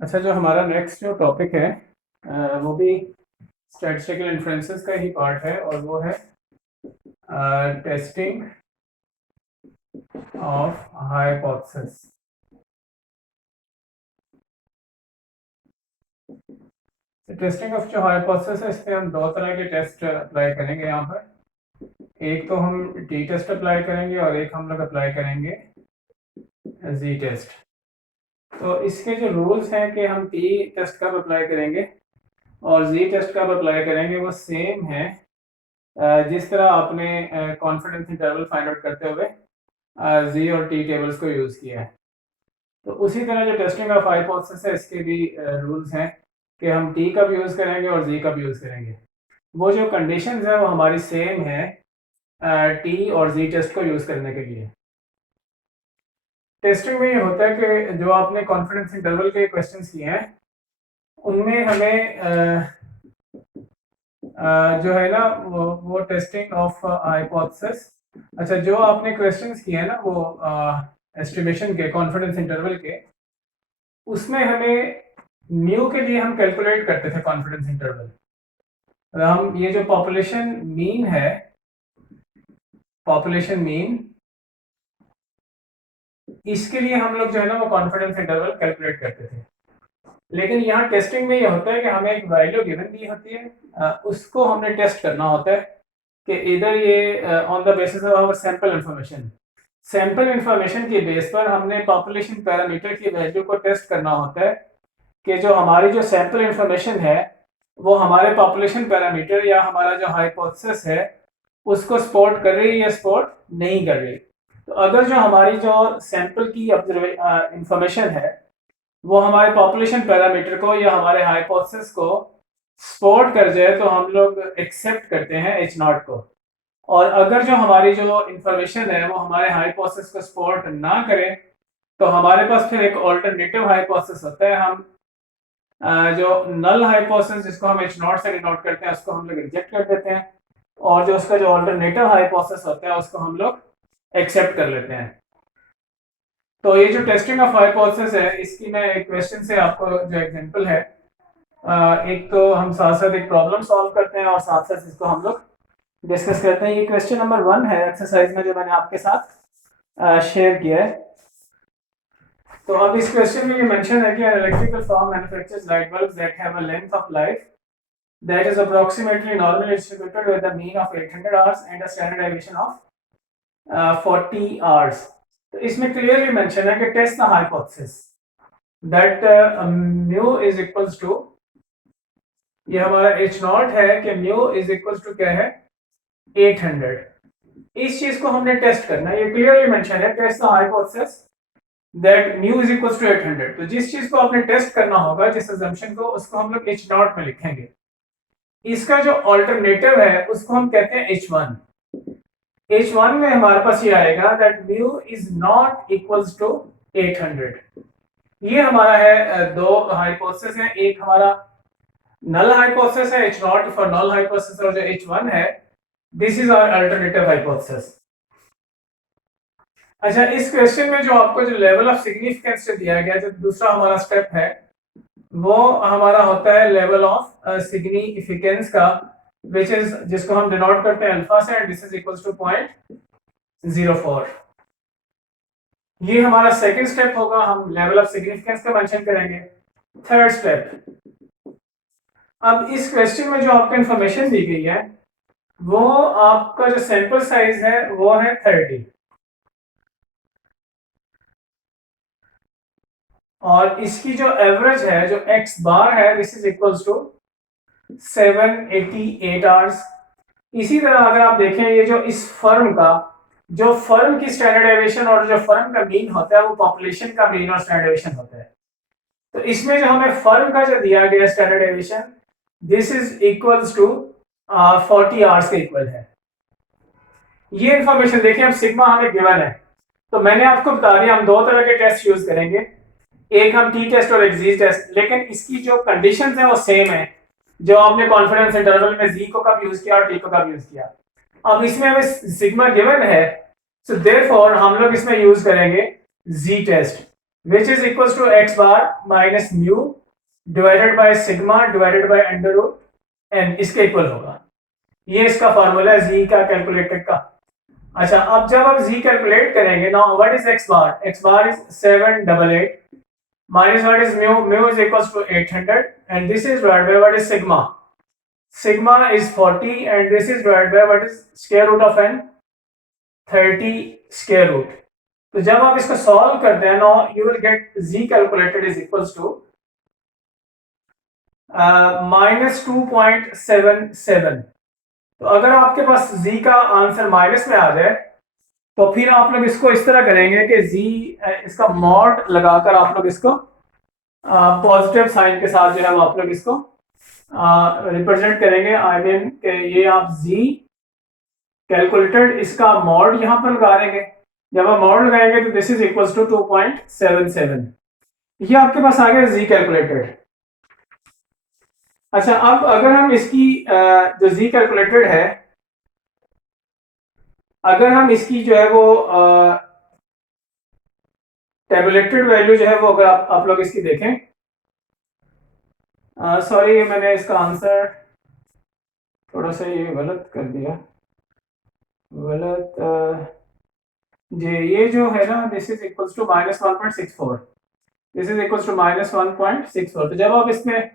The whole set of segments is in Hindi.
अच्छा, जो हमारा नेक्स्ट जो टॉपिक है वो भी स्टैटिस्टिकल इन्फ्रेंसेस का ही पार्ट है और वो है testing of hypothesis. Testing of जो हाइपोथेसिस है इसमें हम दो तरह के टेस्ट अप्लाई करेंगे यहाँ पर। एक तो हम टी टेस्ट अप्लाई करेंगे और एक हम लोग अप्लाई करेंगे जी टेस्ट। तो इसके जो रूल्स हैं कि हम टी टेस्ट कब अप्लाई करेंगे और जी टेस्ट कब अप्लाई करेंगे वो सेम है जिस तरह आपने कॉन्फिडेंस इंटरवल फाइंड आउट करते हुए जी और टी टेबल्स को यूज़ किया है। तो उसी तरह जो टेस्टिंग ऑफ हाइपोथेसिस है इसके भी रूल्स हैं कि हम टी कब यूज़ करेंगे और जी कब यूज़ करेंगे। वो जो कंडीशंस है वो हमारी सेम है टी और जी टेस्ट को यूज़ करने के लिए। टेस्टिंग में ये होता है कि जो आपने कॉन्फिडेंस इंटरवल के क्वेश्चंस किए हैं उनमें हमें जो है ना वो टेस्टिंग ऑफ हाइपोथेसिस। अच्छा, जो आपने क्वेश्चंस किए हैं ना वो एस्टिमेशन के कॉन्फिडेंस इंटरवल के, उसमें हमें न्यू के लिए हम कैलकुलेट करते थे कॉन्फिडेंस इंटरवल। हम ये जो पॉपुलेशन मीन है, पॉपुलेशन मीन, इसके लिए हम लोग जो है ना वो कॉन्फिडेंस इंटरवल कैलकुलेट करते थे। लेकिन यहाँ टेस्टिंग में ये होता है कि हमें एक वैल्यू गिवन दी होती है, उसको हमने टेस्ट करना होता है कि इधर ये on the basis of our sample information के बेस पर हमने पॉपुलेशन पैरामीटर की वैल्यू को टेस्ट करना होता है कि जो हमारी जो सैंपल इंफॉर्मेशन है वो हमारे पॉपुलेशन पैरामीटर या हमारा जो हाइपोथेसिस है उसको सपोर्ट कर रही है या सपोर्ट नहीं कर रही। तो अगर जो हमारी जो सैंपल की इंफॉर्मेशन है वो हमारे पॉपुलेशन पैरामीटर को या हमारे हाइपोथेसिस को सपोर्ट कर जाए तो हम लोग एक्सेप्ट करते हैं एच नॉट को। और अगर जो हमारी जो इंफॉर्मेशन है वो हमारे हाइपोथेसिस को सपोर्ट ना करे तो हमारे पास फिर एक ऑल्टरनेटिव हाइपोथेसिस होता है। हम जो नल हाइपोथेसिस जिसको हम एच नॉट से डिनोट करते हैं उसको हम लोग रिजेक्ट कर देते हैं और जो उसका जो ऑल्टरनेटिव हाइपोथेसिस होता है उसको हम लोग एक्सेप्ट कर लेते हैं। तो ये जो टेस्टिंग ऑफ हाइपोथेसिस है इसकी मैं एक क्वेश्चन से आपको जो एग्जांपल है, एक तो हम साथ साथ एक प्रॉब्लम सॉल्व करते हैं और साथ साथ इसको हम लोग डिस्कस करते हैं। ये क्वेश्चन नंबर 1 है एक्सरसाइज में जो मैंने आपके साथ शेयर किया है। तो अब इस क्वेश्चन में ये मेंशन है कि an electrical firm manufactures light bulbs that have a length of life that is approximately normally distributed with a mean of 800 hours and a standard deviation of 40 hours. तो इसमें क्लियरली मेंशन है कि test the hypothesis that mu is equals to, ये हमारा एच नॉट है कि म्यू इज इक्वल्स टू क्या है 800। इस चीज को हमने टेस्ट करना है, ये क्लियरली मेंशन है test the hypothesis that mu is equals to 800। तो जिस चीज को आपने टेस्ट करना होगा, जिस अजम्पशन को, उसको हम लोग एच नॉट में लिखेंगे। इसका जो ऑल्टरनेटिव है उसको हम कहते हैं H1। H1 में हमारे पास ये आएगा that mu is not equals to 800। ये हमारा है दो हाइपोथेसिस है, एक हमारा नल हाइपोथेसिस है H not for null hypothesis और जो H1 है this is our alternative hypothesis. अच्छा, इस क्वेश्चन में जो आपको जो लेवल ऑफ सिग्निफिकेंस से दिया गया, जो दूसरा हमारा स्टेप है वो हमारा होता है लेवल ऑफ सिग्निफिकेंस का, विच इज जिसको हम डिनोट करते हैं अल्फा से, and this is equals to 0.04। ये हमारा सेकंड स्टेप होगा, हम लेवल ऑफ सिग्निफिकेंस का मेंशन करेंगे। थर्ड स्टेप, अब इस क्वेश्चन में जो आपको इंफॉर्मेशन दी गई है वो आपका जो सैंपल साइज है वो है 30 और इसकी जो एवरेज है जो एक्स बार है this is equals to 788 hours. इसी तरह अगर आप देखें ये जो इस फर्म का जो फर्म की स्टैंडर्ड डेविएशन और जो फर्म का मीन होता है वो पॉपुलेशन का मीन और स्टैंडर्ड डेविएशन होता है। तो इसमें जो हमें फर्म का जो दिया गया standard deviation this is equals to 40 hours के इक्वल है। ये इंफॉर्मेशन देखिए, अब सिग्मा हमें गिवन है तो मैंने आपको बता दिया हम दो तरह के टेस्ट यूज करेंगे, एक हम टी टेस्ट और एक जी टेस्ट। लेकिन इसकी जो कंडीशंस है वो सेम है जो आपने कॉन्फिडेंस इंटरवल में जी को कब यूज किया और टी को कब यूज किया। अब इसमें हमें सिग्मा गिवन है, सो देयरफॉर हम लोग इसमें यूज करेंगे Z test. Which is equal to X bar minus mu divided by sigma divided by under root N, इसके इक्वल होगा। ये इसका फार्मूला है जी का कैलकुलेटेड का। अच्छा, अब जब आप जी कैलकुलेट करेंगे, now what is x bar? X bar is 788 minus what is mu? Mu is equals to 800 and this is divided by what is sigma? Sigma is 40 and this is divided by what is square root of n? 30 square root. तो जब आप इसको सॉल्व करते हैं, now you will get z calculated is equals to minus 2.77। तो अगर आपके पास z का आंसर माइनस में आ जाए तो फिर आप लोग इसको इस तरह करेंगे कि z इसका मॉड लगाकर आप लोग इसको पॉजिटिव साइन के साथ जो है वो आप लोग इसको रिप्रेजेंट करेंगे। आई मीन कि ये आप z कैलकुलेटेड इसका मॉड यहाँ पर लगा देंगे। जब आप मॉड लगाएंगे तो दिस इज इक्वल्स टू 2.77। ये आपके पास आ गया z कैलकुलेटेड। अच्छा, अब अगर हम इसकी जो z कैलकुलेटेड है, अगर हम इसकी जो है वो टेबुलेटेड वैल्यू जो है वो अगर आप लोग इसकी देखें, सॉरी मैंने इसका आंसर थोड़ा सा ये गलत कर दिया, गलत जी। ये जो है ना, this is equals to -1.64, this is equals to -1.64। तो जब आप इसमें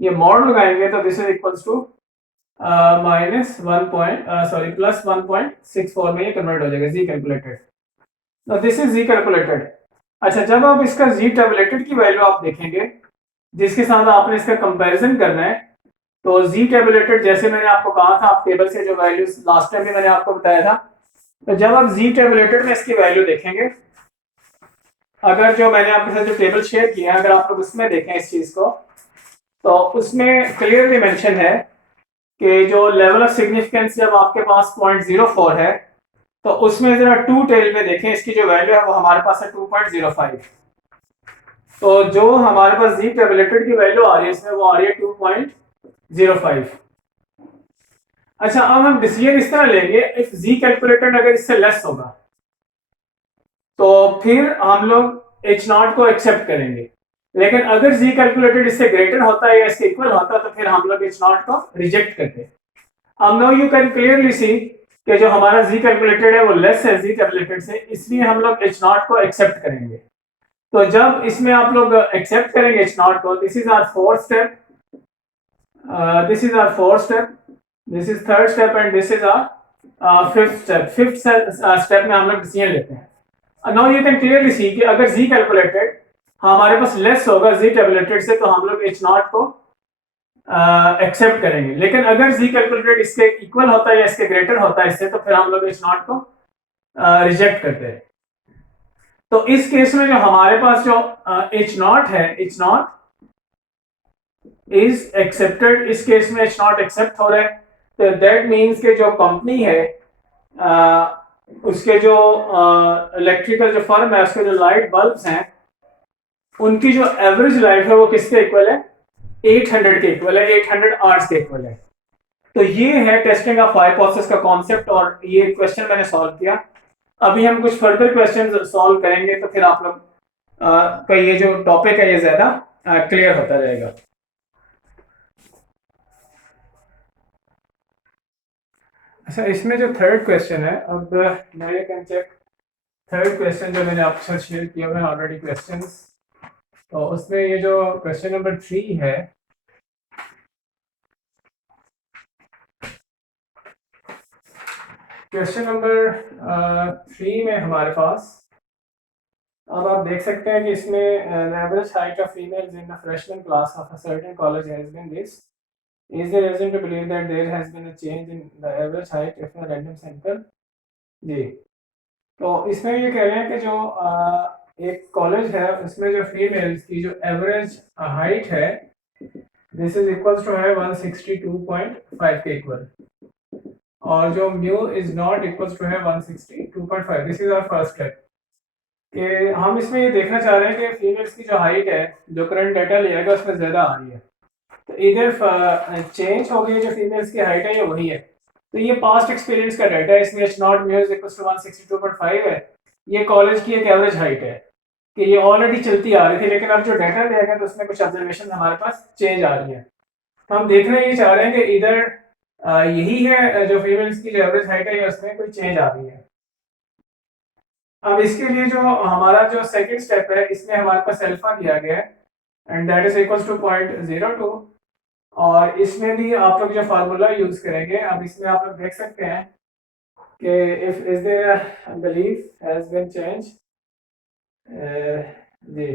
ये मॉड लगाएंगे तो this is equals to plus 1.64 में ये कन्वर्ट हो जाएगा जी कैलकुलेटेड। तो दिस इज जी कैलकुलेटेड। अच्छा, जब आप इसका जी टेबुलेटेड की वैल्यू आप देखेंगे जिसके साथ आपने इसका कंपैरिजन करना है, तो जी टेबुलेटेड जैसे मैंने आपको कहा था, आप टेबल से जो वैल्यूज लास्ट टाइम भी मैंने आपको बताया था, तो जब आप जी टेबुलेटेड में इसकी वैल्यू देखेंगे, अगर जो मैंने आपके साथ जो टेबल शेयर किया है अगर आप लोग उसमें देखें इस चीज को, तो उसमें क्लियरली मेंशन है कि जो लेवल ऑफ सिग्निफिकेंस जब आपके पास 0.04 है, तो उसमें जरा टू टेल में देखें इसकी जो वैल्यू है वो हमारे पास है 2.05। तो जो हमारे पास जी टेबुलेटेड की वैल्यू आ रही है इसमें वो आ रही है 2.05। अच्छा, अब हम डिसीजन इस तरह लेंगे, इफ जी कैलकुलेटेड अगर इससे लेस होगा तो फिर हम लोग एच नॉट को एक्सेप्ट करेंगे, लेकिन अगर जी कैलकुलेटेड इससे ग्रेटर होता है या इसके इक्वल होता है तो फिर हम लोग एच नॉट को रिजेक्ट करते हैं। अब now you can clearly see कि जो हमारा जी कैलकुलेटेड है वो लेस है जी टेबुलेटेड से, इसलिए हम लोग एच नॉट को एक्सेप्ट करेंगे। तो जब इसमें आप लोग एक्सेप्ट करेंगे एच नॉट को, this is our fourth step, this is our fourth step, this is third step and this is our fifth step. Fifth step में हम लोग डिसीजन लेते हैं। Now you can clearly see कि अगर जी कैलकुलेटेड हमारे पास लेस होगा जी टेबुलेटेड से, तो हम लोग एच नॉट को एक्सेप्ट करेंगे, लेकिन अगर जी कैलकुलेटेड इसके इक्वल होता है या इसके ग्रेटर होता है इससे, तो फिर हम लोग एच नॉट को रिजेक्ट करते हैं। तो इस केस में जो हमारे पास जो एच नॉट है, एच नॉट इज एक्सेप्टेड, इस केस में एच नॉट एक्सेप्ट हो रहा है, तो दैट मीन्स के जो कंपनी है उसके जो इलेक्ट्रिकल जो फर्म है उसके जो लाइट बल्ब्स हैं उनकी जो एवरेज लाइफ है वो किसके इक्वल है? 800 के इक्वल है, 800 आवर्स के इक्वल है। तो ये है टेस्टिंग ऑफ हाइपोथेसिस का कॉन्सेप्ट और ये क्वेश्चन मैंने सॉल्व किया। अभी हम कुछ फर्दर क्वेश्चन सॉल्व करेंगे तो फिर आप लोग का ये जो टॉपिक है ये ज्यादा क्लियर होता जाएगा। अच्छा, इसमें जो थर्ड क्वेश्चन है, अब मैं कैन चेक थर्ड क्वेश्चन जो मैंने आपके साथ शेयर किया हुआ है ऑलरेडी क्वेश्चंस, तो उसमें ये जो क्वेश्चन नंबर 3 है, क्वेश्चन नंबर 3 में हमारे पास, अब आप देख सकते हैं कि इसमें average height of females in the freshman class of a certain college has been this, is there reason to believe that there has been a change in the average height of a random sample. जी, तो इसमें ये कह रहे हैं कि जो एक कॉलेज है उसमें जो फीमेल्स की जो एवरेज हाइट है दिस इज इक्वल्स टू है 162.5 के इक्वल, और जो mu is not equals to है 162.5। This is our first step कि हम इसमें ये देखना चाह रहे हैं कि फीमेल्स की जो हाइट है जो करंट डाटा लिया गया उसमें ज़्यादा आ रही है, तो इधर चेंज हो गई जो फीमेल्स की हाइट है ये वही है। तो ये पास्ट एक्सपीरियंस का डाटा है, इसमें H not mu is equals to 162.5 है, ये कॉलेज की एक एवरेज हाइट है कि ये ऑलरेडी चलती आ रही थी, लेकिन अब जो डाटा दिया गया तो उसमें कुछ ऑब्जर्वेशन हमारे पास चेंज आ रही है। तो हम देखना ये चाह रहे हैं कि इधर यही है जो फीमेल्स की जो एवरेज हाइट है या उसमें कोई चेंज आ रही है। अब इसके लिए जो हमारा जो सेकंड स्टेप है, इसमें हमारे पास अल्फा दिया गया है and that is equals to 0.02, और इसमें भी आप लोग जो फार्मूला यूज करेंगे, अब इसमें आप लोग देख सकते हैं कि if is there belief has been change जी।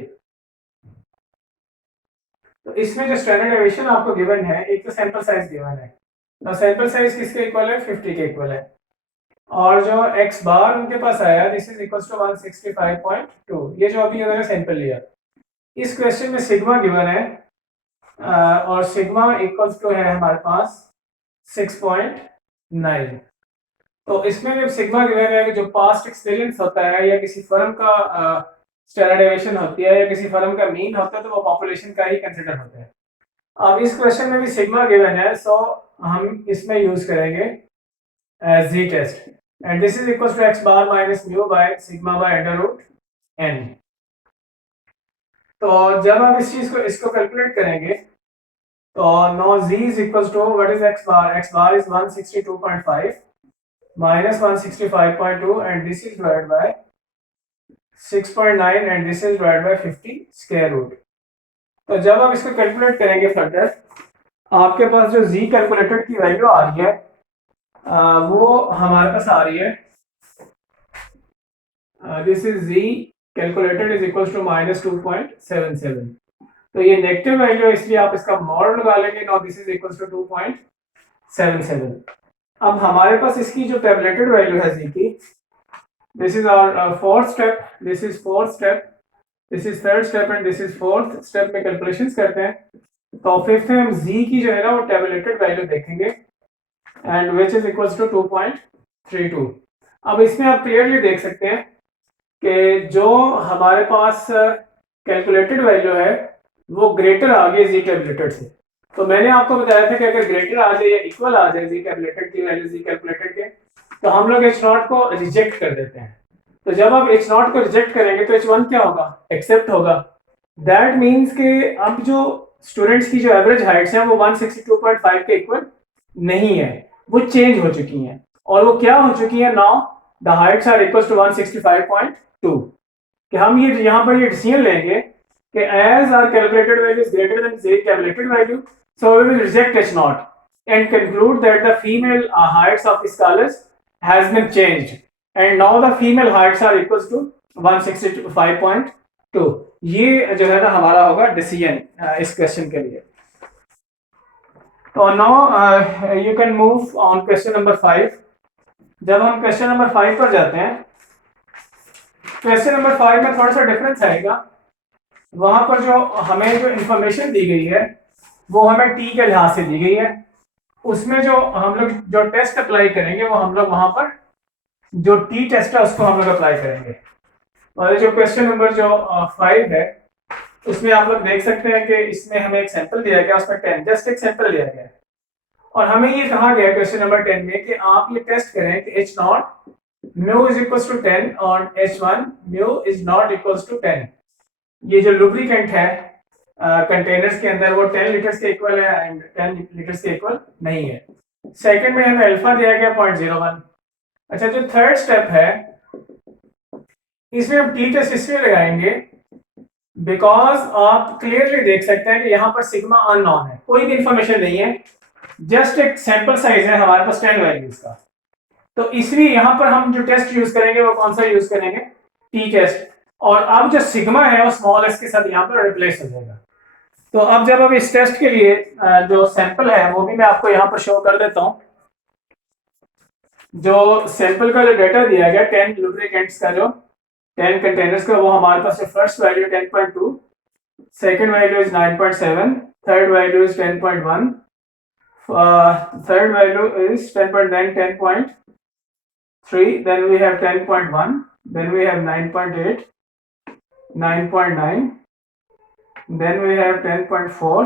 तो इसमें जो स्टैंडर्ड डेविएशन आपको गिवन है, एक तो सैंपल साइज गिवन है, तो सैंपल साइज किसके इक्वल है, 50 के इक्वल है, और जो x बार उनके पास आया दिस इज इक्वल्स टू 165.2, ये जो अभी उन्होंने सैंपल लिया। इस क्वेश्चन में सिग्मा गिवन है और सिग्मा इक्वल्स टू है हमारे पास 6.9। तो इसमें जब सिग्मा गिवन है, जो पास्ट एक्सपीरियंस होता है या किसी फर्म का स्टैंडर्ड डेविएशन होती है या किसी फर्म का मीन होता है, तो वो पॉपुलेशन का ही कंसिडर होता है। अब इस क्वेश्चन में भी सिग्मा गिवन है, सो हम इसमें यूज करेंगे z test and this is equals to x bar minus mu by sigma by under root n। तो जब आप इस चीज को इसको कैलकुलेट करेंगे तो no z is equals to what is x bar is 162.5 minus 165.2 and this is divided by 6.9 and this is divided by 50 square root। तो जब आप इसको कैलकुलेट करेंगे फर्दर, आपके पास जो z कैलकुलेटेड की वैल्यू आ रही है वो हमारे पास आ रही है, this is z calculated is equals to -2.77। तो ये नेगेटिव वैल्यू है, इसलिए आप इसका मॉड लगा लेंगे, now this is equals to 2.77। अब हमारे पास इसकी जो टेबलेटेड वैल्यू है z की, this is our fourth step, this is fourth step, this is third step and this is fourth step में कैलकुलेशंस करते हैं। तो फिफ्थ में हम z की जो है ना वो टेबलेटेड वैल्यू देखेंगे and which is equals to 2.32। अब इसमें आप क्लियरली देख सकते हैं कि जो हमारे पास कैलकुलेटेड वैल्यू है वो ग्रेटर आ गई z टेबलेटेड से। तो मैंने आपको बताया था कि अगर ग्रेटर आ जाए या इक्वल आ जाए z टेबलेटेड की वैल्यू z कैलकुलेटेड के, तो हम लोग h0 को रिजेक्ट कर देते हैं। तो जब आप h0 को रिजेक्ट करेंगे तो h1 क्या होगा, एक्सेप्ट होगा। दैट मीन्स कि अब जो स्टूडेंट्स की जो एवरेज हाइट्स हैं वो 162.5 के इक्वल नहीं है, वो चेंज हो चुकी हैं, और वो क्या हो चुकी हैं, now the heights are equal to 165.2। कि हम ये यहाँ पर ये डिसीजन लेंगे कि as our calculated value is greater than z calculated value, so we will reject h0 and conclude that the female heights of scholars has been changed and now the female heights are equals to 165.2। ये जो है ना हमारा होगा डिसीजन इस क्वेश्चन के लिए। तो now you can move on question number 5। जब हम क्वेश्चन नंबर 5 पर जाते हैं, क्वेश्चन नंबर 5 में थोड़ा सा डिफरेंस आएगा। वहां पर जो हमें जो इंफॉर्मेशन दी गई है वो हमें टी के लिहाज से दी गई है, उसमें जो हम लोग जो टेस्ट अप्लाई करेंगे वो हम लोग वहां पर जो टी टेस्ट है उसको हम लोग अप्लाई करेंगे। और जो क्वेश्चन नंबर जो 5 है उसमें आप लोग देख सकते हैं कि इसमें हमें एक सैंपल दिया गया, उसमें 10 जस्ट एक सैंपल दिया गया है, और हमें ये कहा गया क्वेश्चन नंबर 10 में कि आप ये टेस्ट करें कि h0 mu is equals to 10 और h1 mu is not equals to 10। ये जो लुब्रिकेंट है कंटेनर्स के अंदर वो 10 लीटर्स के इक्वल है एंड 10 लीटर्स के इक्वल नहीं है। सेकंड में हमें अल्फा दिया गया 0.01। अच्छा, जो थर्ड स्टेप है इसमें हम टी टेस्ट इसलिए लगाएंगे बिकॉज आप क्लियरली देख सकते हैं कि यहाँ पर सिग्मा अननोन है, कोई भी इंफॉर्मेशन नहीं है, जस्ट एक सैंपल साइज है हमारे पास 10 वैल्यूज का। तो इसलिए यहाँ पर हम जो टेस्ट यूज करेंगे वो कौन सा यूज करेंगे, टी टेस्ट, और अब जो सिग्मा है वो स्मॉल एस के साथ यहाँ पर रिप्लेस हो जाएगा। तो अब जब अब इस टेस्ट के लिए जो सैंपल है वो भी मैं आपको यहाँ पर शो कर देता हूँ। जो सैंपल का जो डेटा दिया गया 10 लुब्रिकेंट्स का, जो 10 कंटेनर्स का, वो हमारे पास first value 10.2, second value is 9.7, third value is 10.1, third value is 10.9, 10.3, then we have 10.1, then we have 9.8, 9.9, then we have 10.4,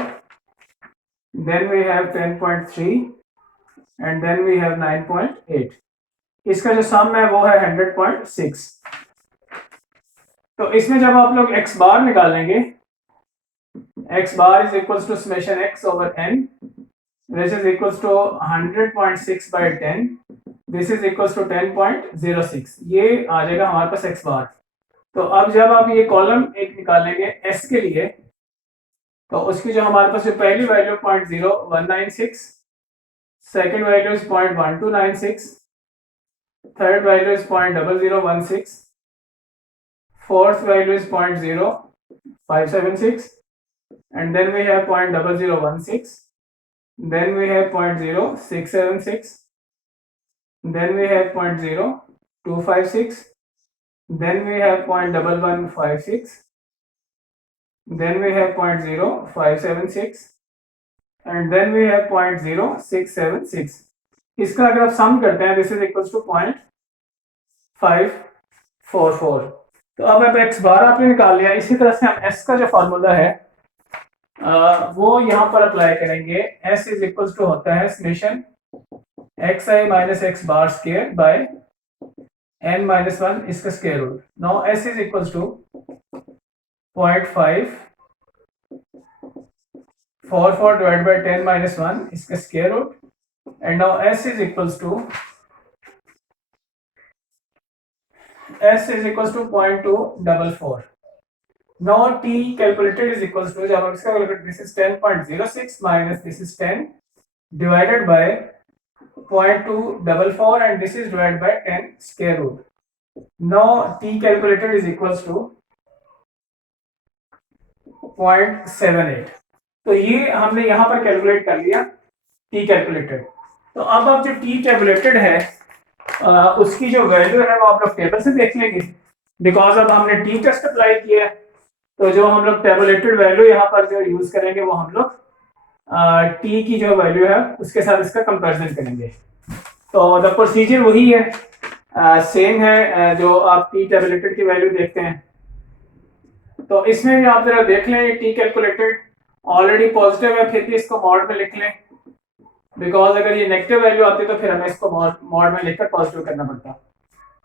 then we have 10.3 and then we have 9.8। इसका जो सम है वो है 100.6। तो इसमें जब आप लोग x बार निकालेंगे, x bar is equals to summation x over n which is equals to 100.6 by 10, this is equals to 10.06, ये आ जाएगा हमारे पास x बार। तो अब जब आप ये कॉलम एक निकालेंगे s के लिए, तो उसकी जो हमारे पास जो पहली value 0.0196, second value is 0.1296, third value is 0.0016, fourth value is 0.0576, and then we have 0.0016, then we have 0.0676, then we have 0.0256, then we have 0.1156, then we have 0.0576, and then we have 0.0676. इसका अगर आप सम करते हैं, दिस इज इक्वल्स टू 0.544। तो अब x बार आपने निकाल लिया। इसी तरह से हम s का जो फॉर्मूला है वो यहाँ पर अप्लाई करेंगे। s इज इक्वल्स टू होता है summation xi minus x bar square by n minus 1 इसका square root. Now s is equals to 0.544 divide by 10 minus 1 इसका square root, and now s is equals to 0.244। Now t calculated is equals to, जब हम इसका calculate, this is 10.06 minus this is 10 divided by 0.244 and this is divided by 10 square root. Now t calculated is equals to 0.78। तो ये हमने यहाँ पर कैलकुलेट कर लिया t कैलकुलेटेड। तो अब आप जो t कैलकुलेटेड है उसकी जो वैल्यू है वो आप लोग टेबल से देख लेंगे, बिकॉज अब हमने t टेस्ट अप्लाई किया है। तो जो हम लोग टेबुलेटेड वैल्यू यहाँ पर जो यूज करेंगे वो हम लोग t की जो वैल्यू है उसके साथ इसका कंपैरिजन करेंगे। तो द प्रोसीजर वही है, सेम है जो आप t टेबुलेटेड की वैल्यू देखते हैं। तो इसमें भी आप जरा देख लें, t कैलकुलेटेड ऑलरेडी पॉजिटिव है, फिर भी इसको मॉड में लिख लें, बिकॉज अगर ये नेगेटिव वैल्यू आती तो फिर हमें इसको मॉड में लिखकर पॉजिटिव करना पड़ता।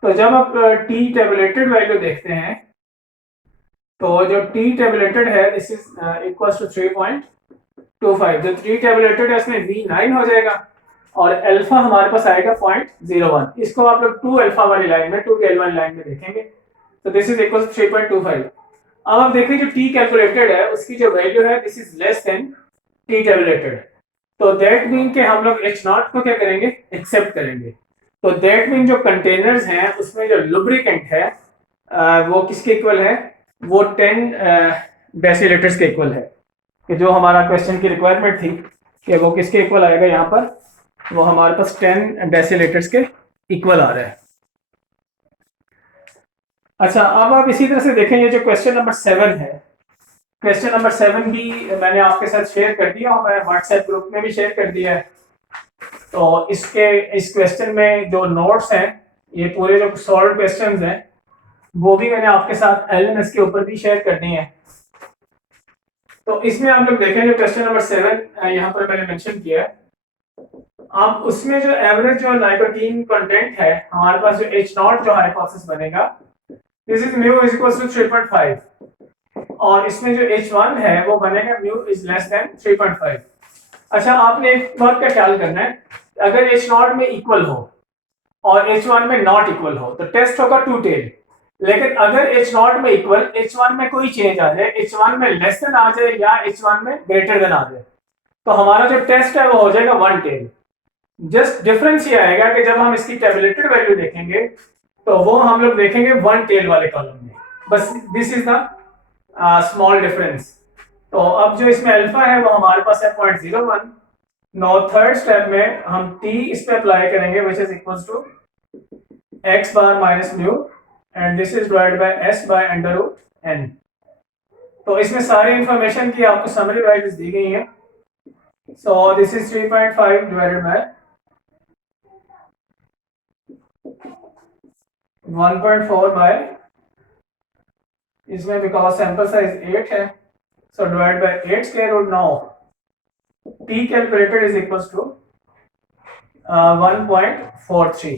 तो जब आप t टेबुलेटेड वैल्यू देखते हैं, तो जो t टेबुलेटेड है दिस इज इक्वल्स टू 3.25। जो t टेबुलेटेड है इसमें v9 हो जाएगा और अल्फा हमारे पास आएगा 0.01। इसको आप लोग 2 अल्फा वाली लाइन में, 2 टेल वाली लाइन में देखेंगे। तो दिस इज इक्वल्स टू 3.25। अब आप देखें जो t कैलकुलेटेड है उसकी जो वैल्यू है this is less then t tabulated. तो दैट मीन के हम लोग H0 को क्या करेंगे, एक्सेप्ट करेंगे। तो दैट मीन जो कंटेनर्स हैं उसमें जो लुब्रिकेंट है वो किसके इक्वल है, वो 10 डेसीलीटर्स के इक्वल है। कि जो हमारा क्वेश्चन की रिक्वायरमेंट थी कि वो किसके इक्वल आएगा, यहाँ पर वो हमारे पास 10 डेसीलीटर्स के इक्वल आ रहा है। अच्छा, अब आप इसी तरह से देखें, ये जो क्वेश्चन नंबर 7 है, क्वेश्चन नंबर 7 भी मैंने आपके साथ शेयर कर दिया और मैं व्हाट्सएप ग्रुप में भी शेयर कर दिया है। तो इस क्वेश्चन में जो नोट्स हैं, ये पूरे जो सॉल्व क्वेश्चंस हैं वो भी मैंने आपके साथ LMS के ऊपर भी शेयर करनी है। तो इसमें आप लोग देखेंगे क्वेश्चन नंबर 7 यहाँ पर मैंने मेंशन किया है। अब उसमें जो एवरेज जो नाइट्रोजन कंटेंट है हमारे पास, जो H0 जो हाइपोथेसिस बनेगा, this is mu is equal to 3.5, और इसमें जो H1 है वो बनेगा म्यू इज लेस देन 3.5। अच्छा, आपने एक बात का ख्याल करना है, अगर H0 में इक्वल हो और H1 में नॉट इक्वल हो तो टेस्ट होगा 2 टेल। लेकिन अगर H0 में इक्वल, H1 में कोई चेंज आ जाए, H1 में लेस देन आ जाए या H1 में ग्रेटर देन आ जाए, तो हमारा जो टेस्ट है वो हो जाएगा 1 टेल। जस्ट डिफरेंस ये आएगा कि जब हम इसकी टेबुलेटेड वैल्यू देखेंगे तो वो हम लोग देखेंगे 1 टेल वाले कॉलम में, बस this is the small difference. तो अब जो इसमें अल्फा है वो हमारे पास है 0.01। नो थर्ड स्टेप में हम t इस पे अप्लाई करेंगे which is equals to x bar minus mu and this is divided by s by under root n। तो इसमें सारी इंफॉर्मेशन की आपको समरी वैल्यूज दी गई है। So this is 3.5 divided by 1.4 by, इसमें बिकॉज सैंपल साइज 8 है, so divide by 8 square root. Now t calculated is equals to 1.43।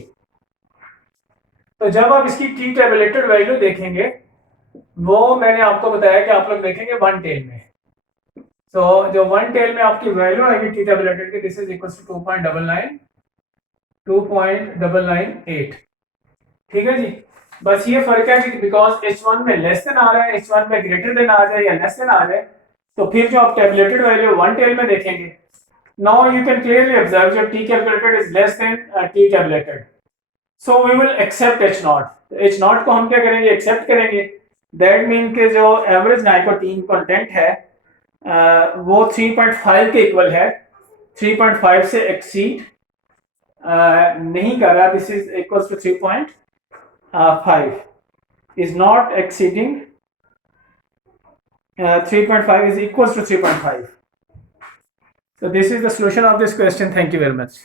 तो जब आप इसकी t टेबुलेटेड वैल्यू देखेंगे वो मैंने आपको बताया कि आप लोग देखेंगे वन टेल में। तो जो वन टेल में आपकी वैल्यू आएगी टी टेबलेटेड की, दिस इज इक्वल टू 2.998। ठीक है जी। बस ये फर्क है कि बिकॉज H1 में लेस देन आ रहा है, H1 में ग्रेटर देन आ जाए या लेस देन आ जाए, तो फिर जो आप टेबलेटेड वैल्यू वन टेल में देखेंगे, now you can clearly observe your t calculated is less than t tabulated, so we will accept H0। H0 को हम क्या करेंगे, एक्सेप्ट करेंगे। दैट मीन के जो एवरेज नाइकोटीन कंटेंट है वो 3.5 के इक्वल है, 3.5 से एक्सीड नहीं कर रहा, this is equal to 3.5 is not exceeding 3.5 is equals to 3.5. So this is the solution of this question. Thank you very much.